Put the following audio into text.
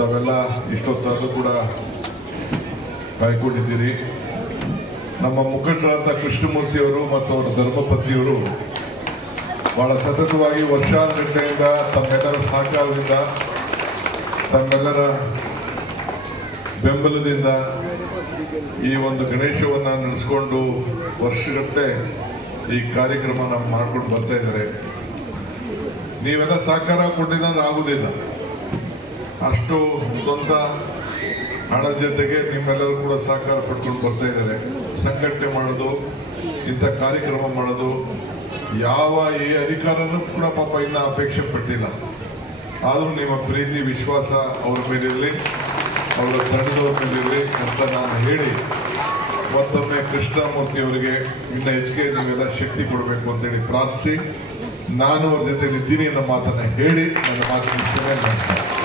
ತಾವೆಲ್ಲ ಇಷ್ಟೊತ್ತಾದರೂ ಕೂಡ ಕಾಯ್ಕೊಂಡಿದ್ದೀರಿ. ನಮ್ಮ ಮುಖಂಡರಾದ ಕೃಷ್ಣಮೂರ್ತಿಯವರು ಮತ್ತು ಅವರ ಧರ್ಮಪತ್ನಿಯವರು ಬಹಳ ಸತತವಾಗಿ ವರ್ಷಾನುಗಟ್ಟಲೆಯಿಂದ ತಮ್ಮೆಲ್ಲರ ಸಹಕಾರದಿಂದ, ತಮ್ಮೆಲ್ಲರ ಬೆಂಬಲದಿಂದ ಈ ಒಂದು ಗಣೇಶವನ್ನು ನಡೆಸ್ಕೊಂಡು ವರ್ಷಗಟ್ಟಲೆ ಈ ಕಾರ್ಯಕ್ರಮ ಮಾಡ್ಕೊಂಡು ಬರ್ತಾ ಇದ್ದಾರೆ. ನೀವೆಲ್ಲ ಸಹಕಾರ ಕೊಟ್ಟಿದ್ರೆ ಆಗುವುದಿಲ್ಲ. ಅಷ್ಟು ಸ್ವಂತ ಹಣದ ಜೊತೆಗೆ ನಿಮ್ಮೆಲ್ಲರೂ ಕೂಡ ಸಹಕಾರ ಪಡ್ಕೊಂಡು ಬರ್ತಾ ಇದ್ದಾರೆ. ಸಂಘಟನೆ ಮಾಡೋದು, ಇಂಥ ಕಾರ್ಯಕ್ರಮ ಮಾಡೋದು, ಯಾವ ಈ ಅಧಿಕಾರನೂ ಕೂಡ ಪಾಪ ಇನ್ನೂ ಅಪೇಕ್ಷೆ ಪಟ್ಟಿಲ್ಲ. ಆದರೂ ನಿಮ್ಮ ಪ್ರೀತಿ ವಿಶ್ವಾಸ ಅವರ ಮೇಲಿರಲಿ, ಅವರ ತಂಡದವರ ಮೇಲಿರಲಿ ಅಂತ ನಾನು ಹೇಳಿ, ಮತ್ತೊಮ್ಮೆ ಕೃಷ್ಣಮೂರ್ತಿ ಅವರಿಗೆ ಇನ್ನು ಹೆಚ್ಚಿಗೆ ನೀವೆಲ್ಲ ಶಕ್ತಿ ಕೊಡಬೇಕು ಅಂತೇಳಿ ಪ್ರಾರ್ಥಿಸಿ, ನಾನು ಅವ್ರ ಜೊತೆಲಿ ಇದ್ದೀನಿ ಅನ್ನೋ ಮಾತನ್ನು ಹೇಳಿ ನನ್ನ ಮಾತು ಮುಗಿಸ್ತೇನೆ. ನಮಸ್ಕಾರ.